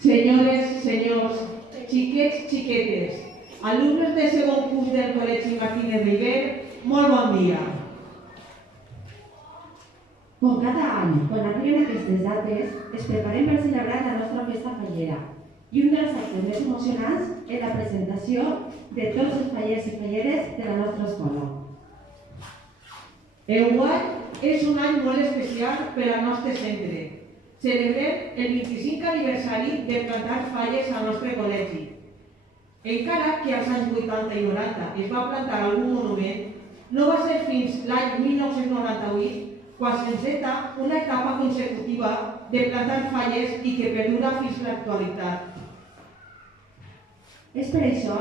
Senyores, senyors, xiquets, xiquetes, alumnes de segon curs del Col·legi Martínez River, molt bon dia. Com cada any, quan arriben aquestes dates, es preparem per celebrar la nostra festa fallera i un dels actes més emocionants és la presentació de tots els fallers i falleres de la nostra escola. Enguany és un any molt especial per al nostre centre. Celebrem el 25 aniversari de plantar falles al nostre col·legi. Encara que als anys 80 i 90 es va plantar algun monument, no va ser fins l'any 1998 quan s'enceta una etapa consecutiva de plantar falles i que perdura fins l'actualitat. És per això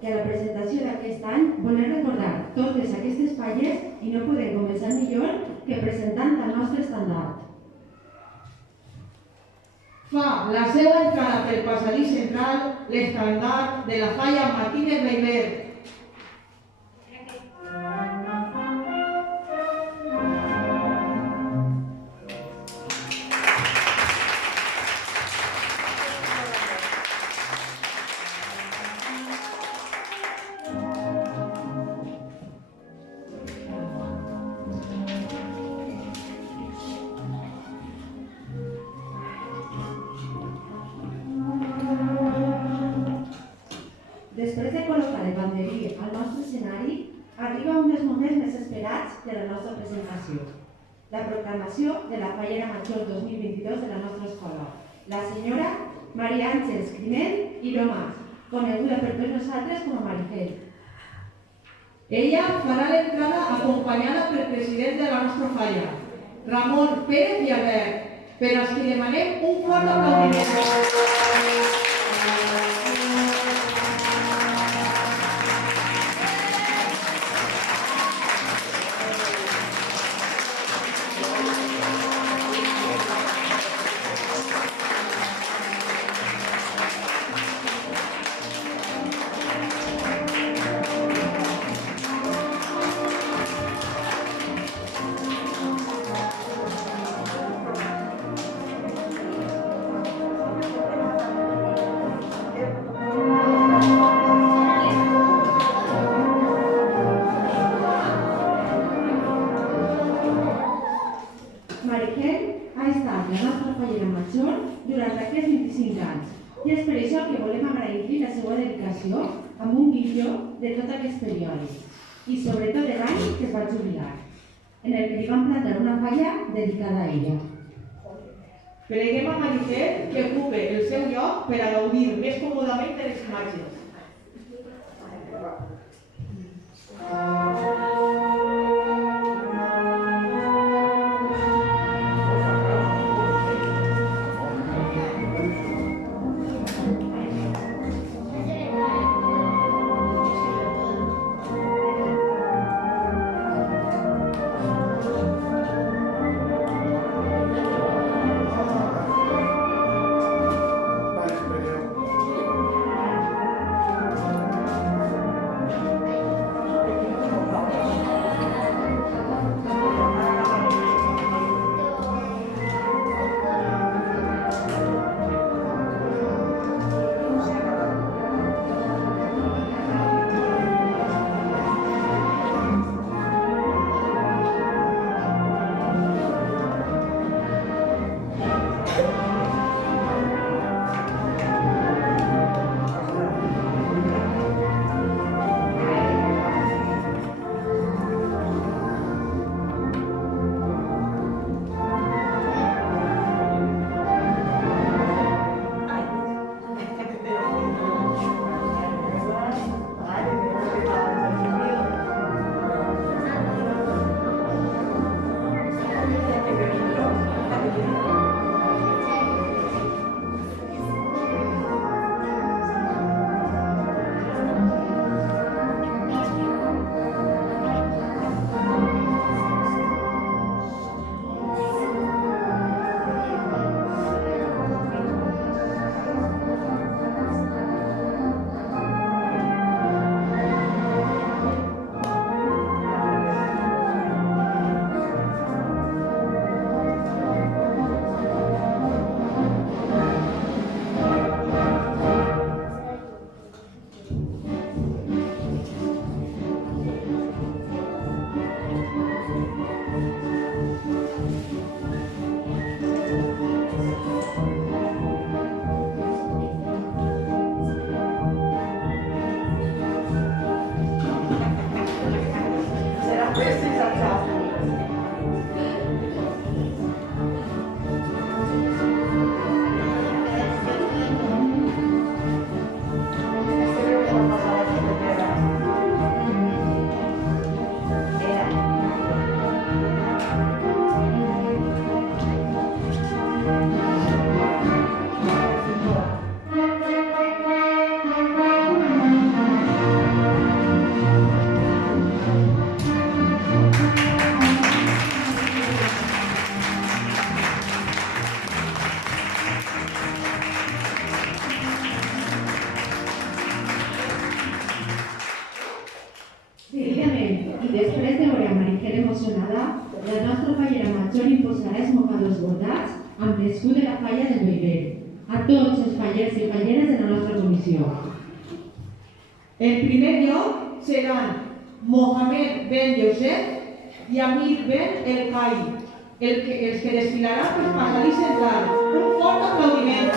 que a la presentació d'aquest any volem recordar totes aquestes falles i no podem començar millor que presentant el nostre estandard. Fa la seva entrada pel passadís central l'estandard de la falla Martínez River. Després de col·locar el banderí al nostre escenari, arriba un dels moments més esperats de la nostra presentació. La proclamació de la Fallera Major 2022 de la nostra escola, la senyora Maria Àngels Climent i Lomas, coneguda per tots nosaltres com a Marifel. Ella farà l'entrada acompanyada pel president de la nostra falla, Ramon Pérez i Albert, per als que demanem un fort aplaudiment. Ha estat la nostra fallera major durant aquests 25 anys i és per això que volem agrair-li la seva dedicació amb un vídeo de tot aquest període i sobretot de l'any que es va jubilar, en el que li vam plantar una falla dedicada a ella. Preguem a Marifel que ocupe el seu lloc per a gaudir més còmodament de les imatges. Seguidament, i després de veure a Maricel emocionada, la nostra fallera major impulsarà els mocadors bordats amb l'escut de la falla del Bellver a tots els fallers i falleres de la nostra comissió. En primer lloc seran Mohamed Ben Youssef i Amir Ben El Kai, els que desfilaran pel passadís central. Un fort aplaudiment.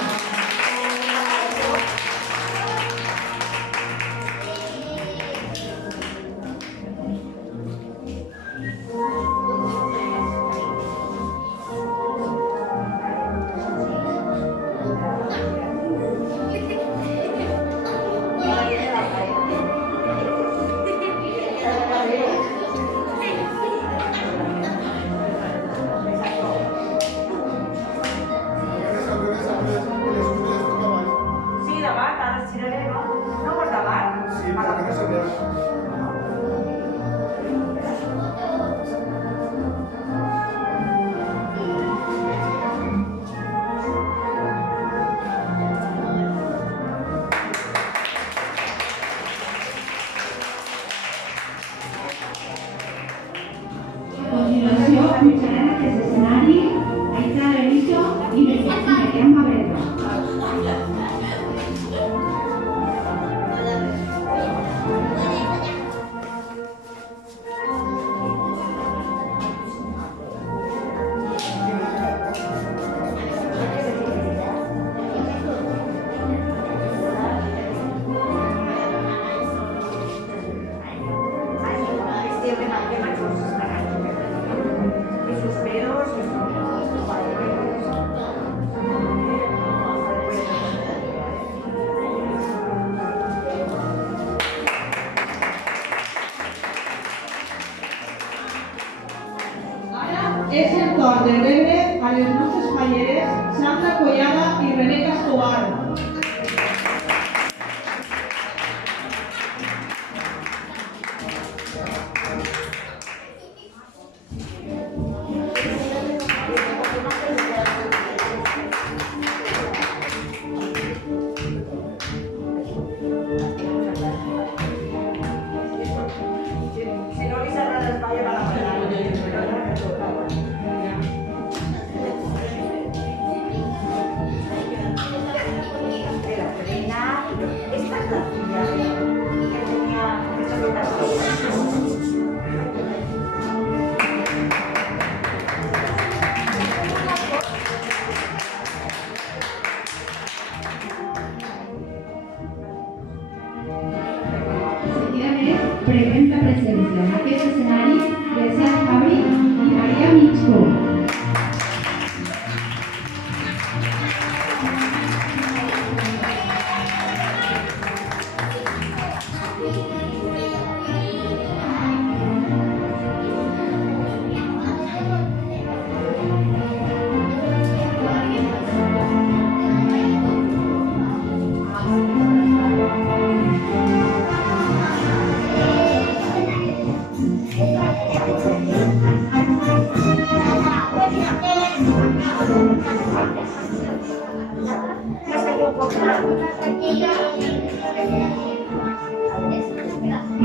A continuació, pujaran a aquest escenari Aitana Benito i Miriam Mabrera. És el torn de rebre a les nostres falleres Sandra Collada i Rebeca Escobar. Preguem la presència en aquest escenari de Cel Fabri i Maria Mitjó.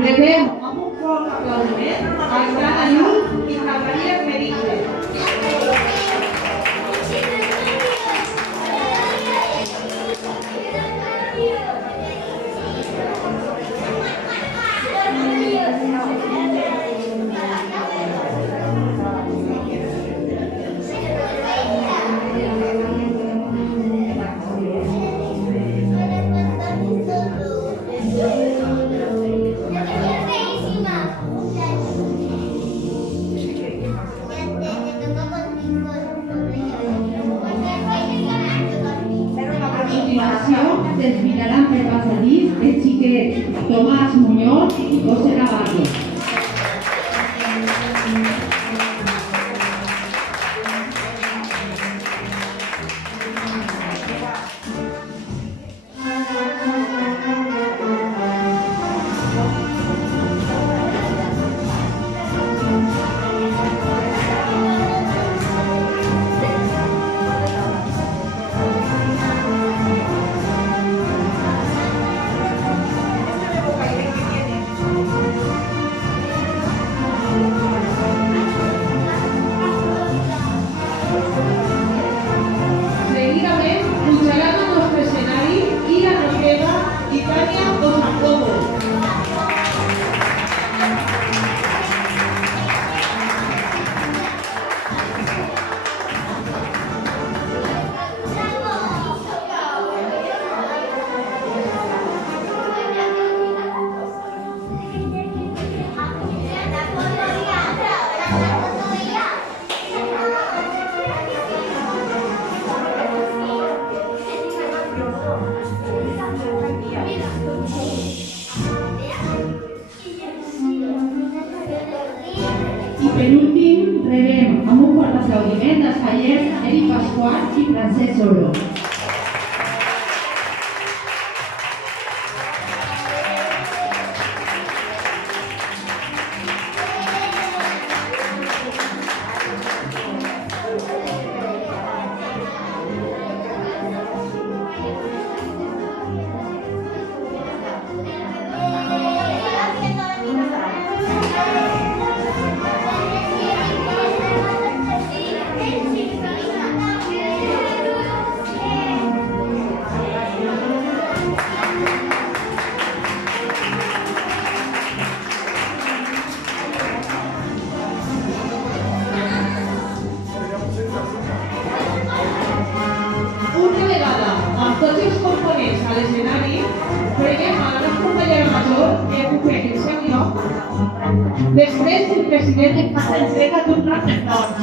Rebem amb un fort aplaudiment a Aitana Llull i Maria Merite. Tomás Muñoz y José Navarro. I per últim, rebem amb un fort aplaudiment dels fallers Eric Pasqual i Francesc Oro. Tots els components a l'escenari preguem a la nostra companyera major que ocupi el seu lloc. Després el president li fa l'entrega d'un ram de flors.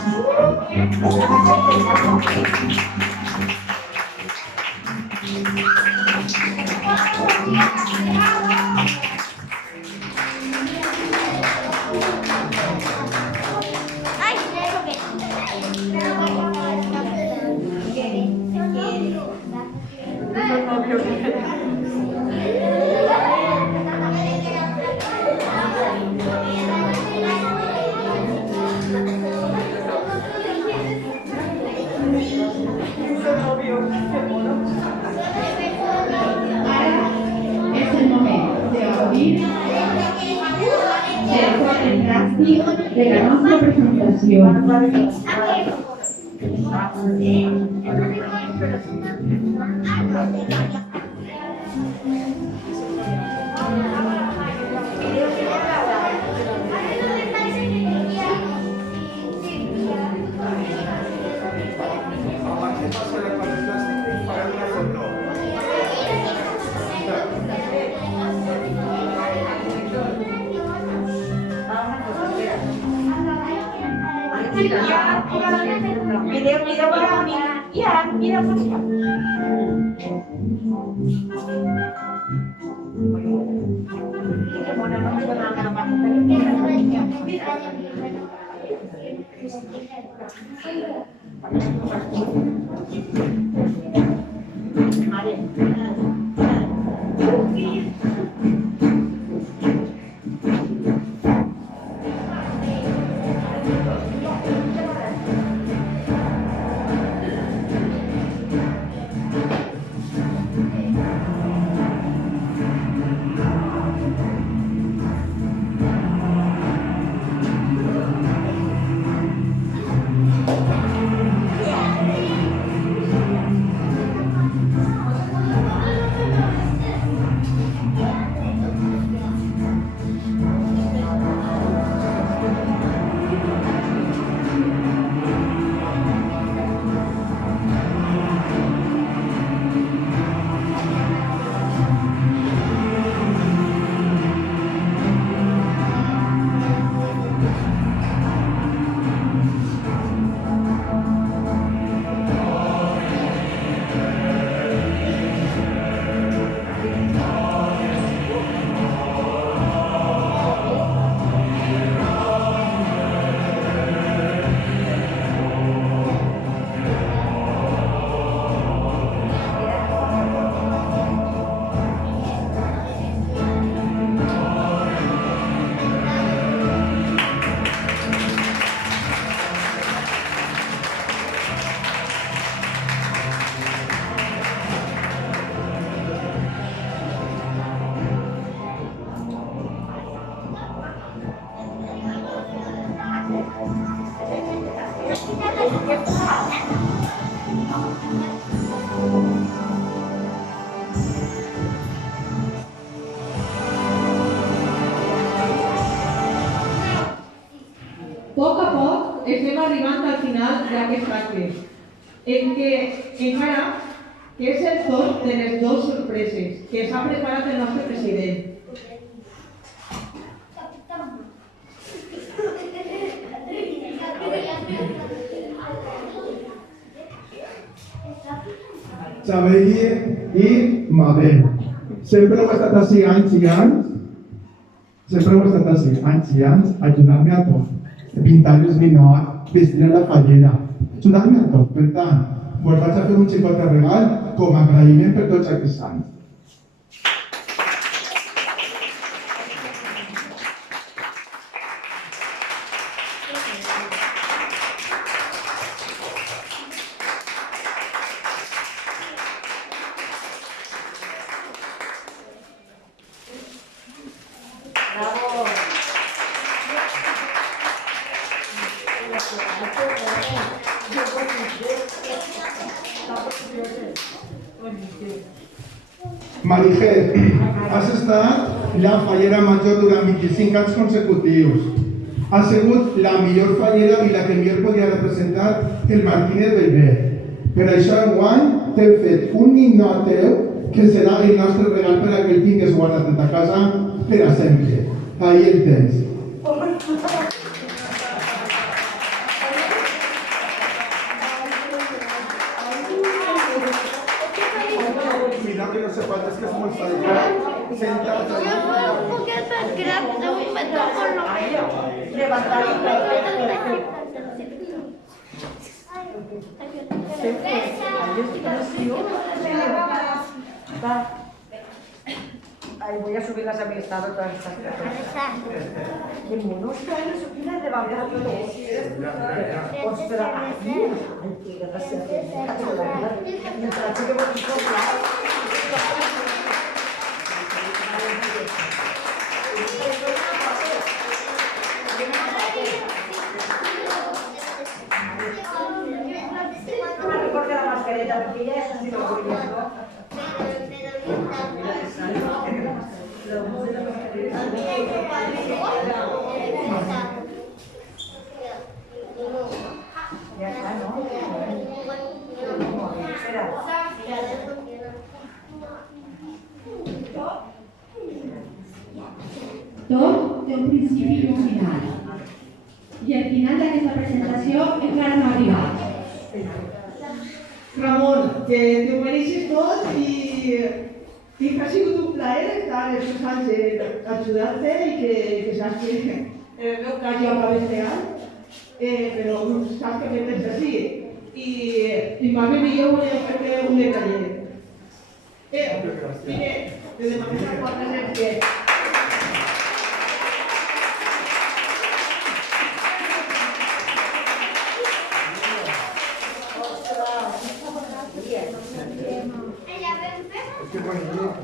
De la nostra presentació. Video para mí. Ya, mira por acá. Poc a poc estem arribant al final d'aquest acte, en què encara que és el torn de les dues sorpreses que ens ha preparat el nostre president. Xavier i Mabel. Sempre heu estat així anys i anys. Sempre heu estat així anys i anys, ajudant-me a tot. Pintar-los ninot, vestir a la fallera, ajudant-me a tot. Per tant, vos vaig a fer un xicot de regal com a agraïment per tots aquests anys. Marigel, has estat la fallera major durant 25 anys consecutius. Has sigut la millor fallera i la que millor podia representar el Martínez Bellver. Per això enguany t'hem fet un ninot teu que serà el nostre regal per a que el tingues guardat a casa per a sempre. Ahí el tens. Mira que no se falta, es que es muy fácil. Sentate. Un poquito de grab, de un metro con lo Ahí voy a subir las amistades todas estas cosas. Qué monos traen las opinas de babear todo. Ostras, ay, qué gracia. Mientras que bonito, no me recorte la mascareta porque ya es así lo curioso. Ya está, ¿no? Espera. Tot té un principi i un final. I el final d'aquesta presentació encara no ha arribat. Ramon, que t'ho mereixes tot i que ha sigut un plaer estar aquests anys ajudant-te i que saps que en el meu cas ja ho acabes real, però saps que m'he fet així. I m'ha venit jo fer un detallet. Primer, de manera quatre anys que Qué bonito.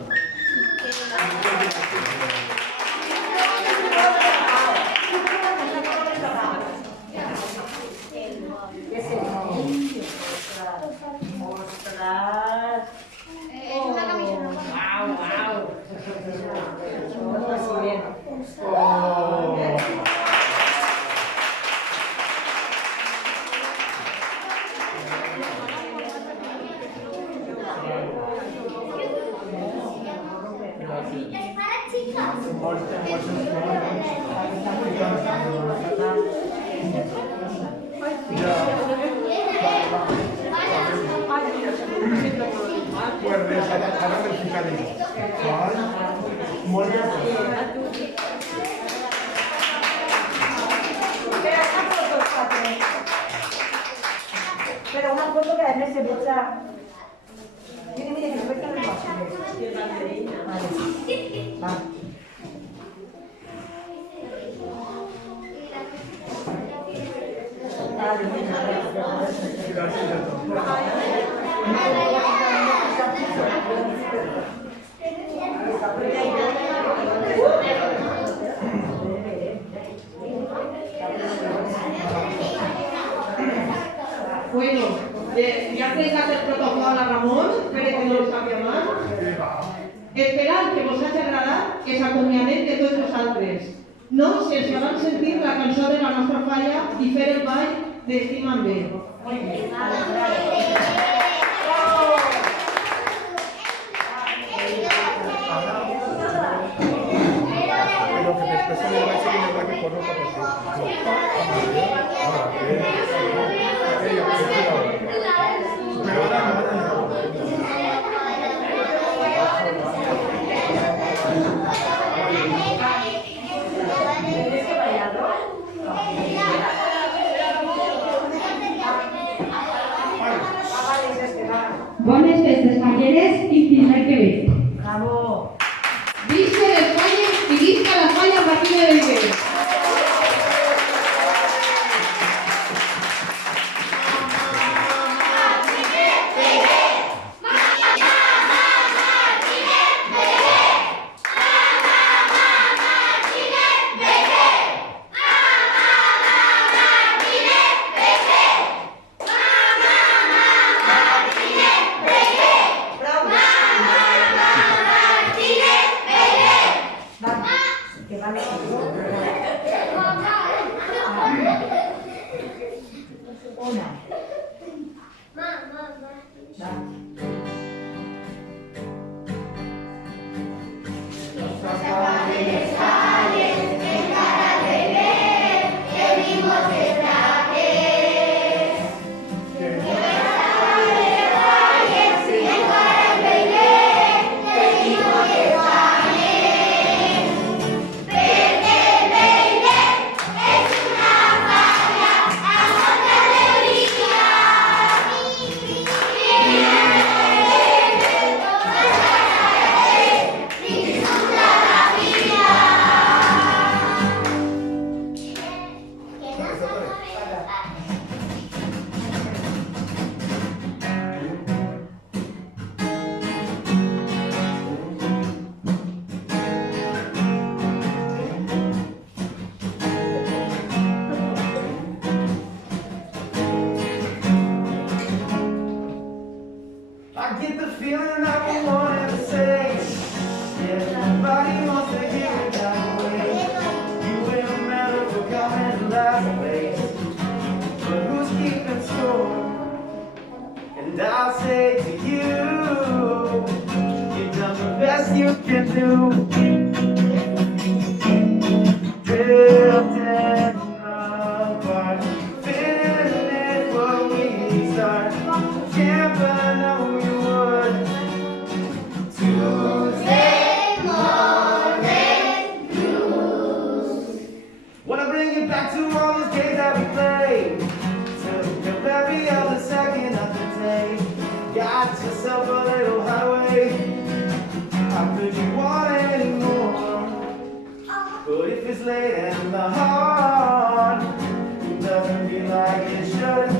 Ostras. Es una camiseta. Wow. Oh. Es para chicas. Pues res, ara me'l ficaré. Molt bé. Pero una foto que además se echa. Mire, mire, que se ve que no va. Gràcies a tots. Bueno, ya aplicas el protocolo a la Ramon, crec que no el canvia más. Esperant que vos hagi agradat és acomiadament de tots vosaltres. No sense abans sentir la cançó de la nostra falla i fer el ball d'Estima'n bé. Bones festes falleres i fins l'any que ve. Bravo! Visca les falles i visca la falla Martínez de Bellver. I get the feeling I don't want to say. Everybody wants to hear it that way. You will never forget in last place. But who's keeping score? And I'll say to you, you've done the best you can do. Drifting apart, finish what we start. Can't but I know you would. Tuesday morning blues. Wanna bring you back to all those days that we played. Took up every other second of the day. Got yourself a little highway. How could you want any more? But if it's late and the heart doesn't feel like it should.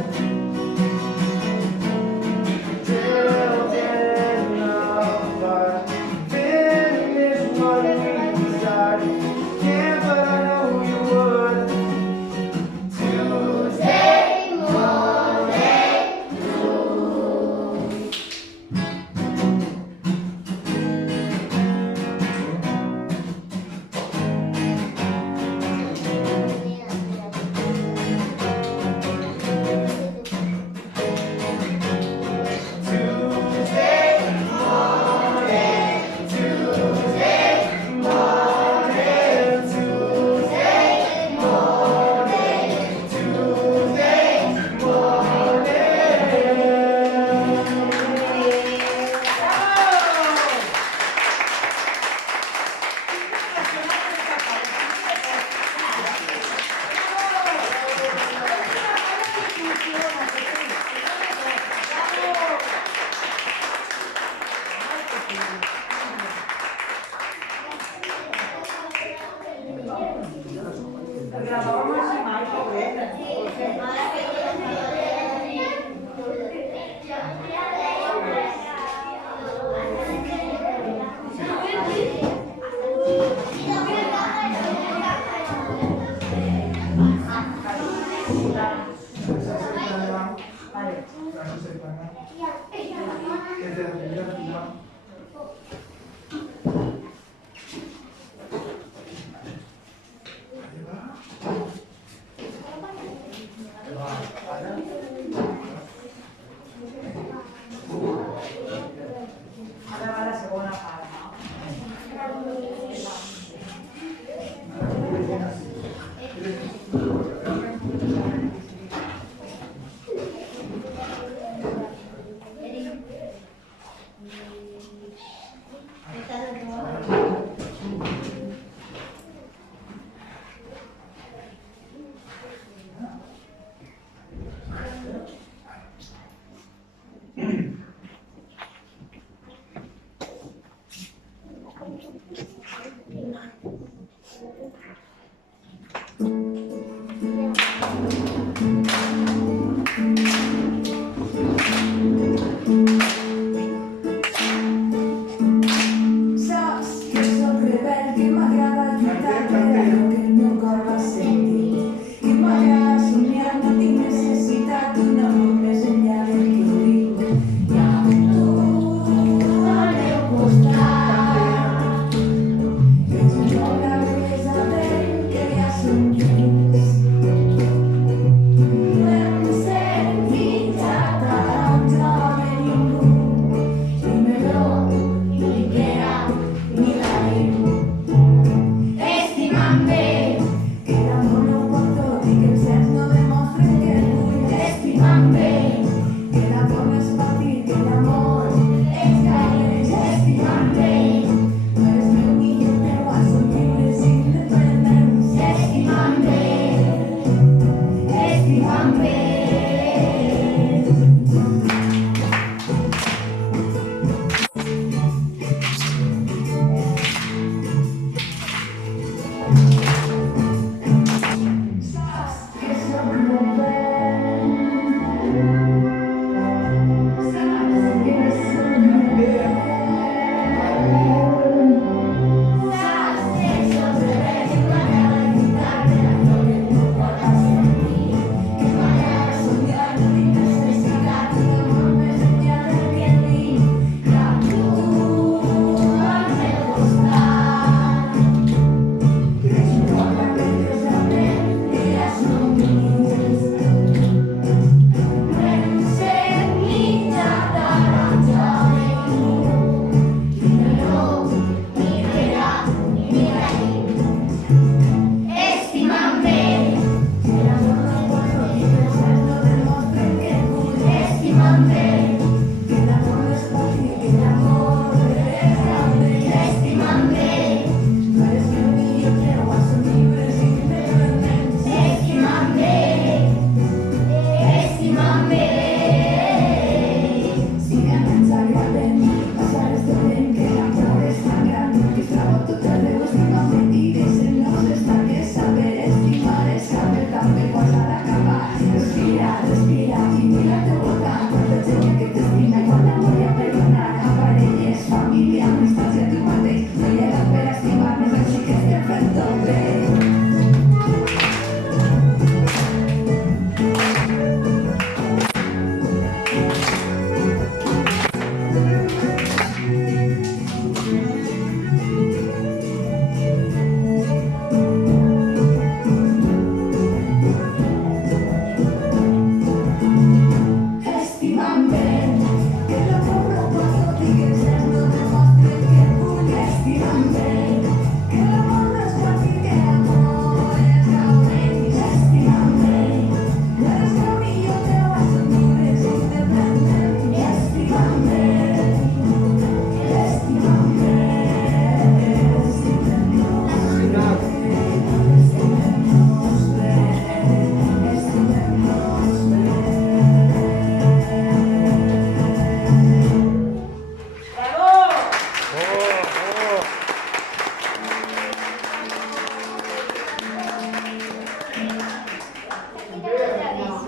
Vale.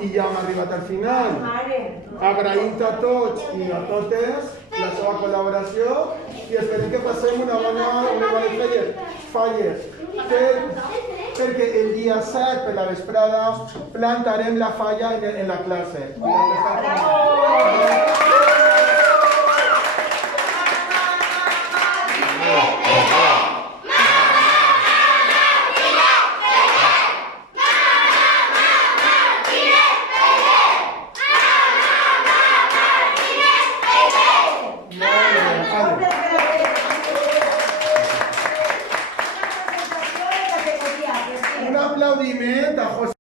i ja hem arribat al final. Agraïm a tots i a totes la seva col·laboració i esperem que passem una bona falles. Perquè el dia 7 per la vesprada plantarem la falla en la classe. Un aplaudiment a José.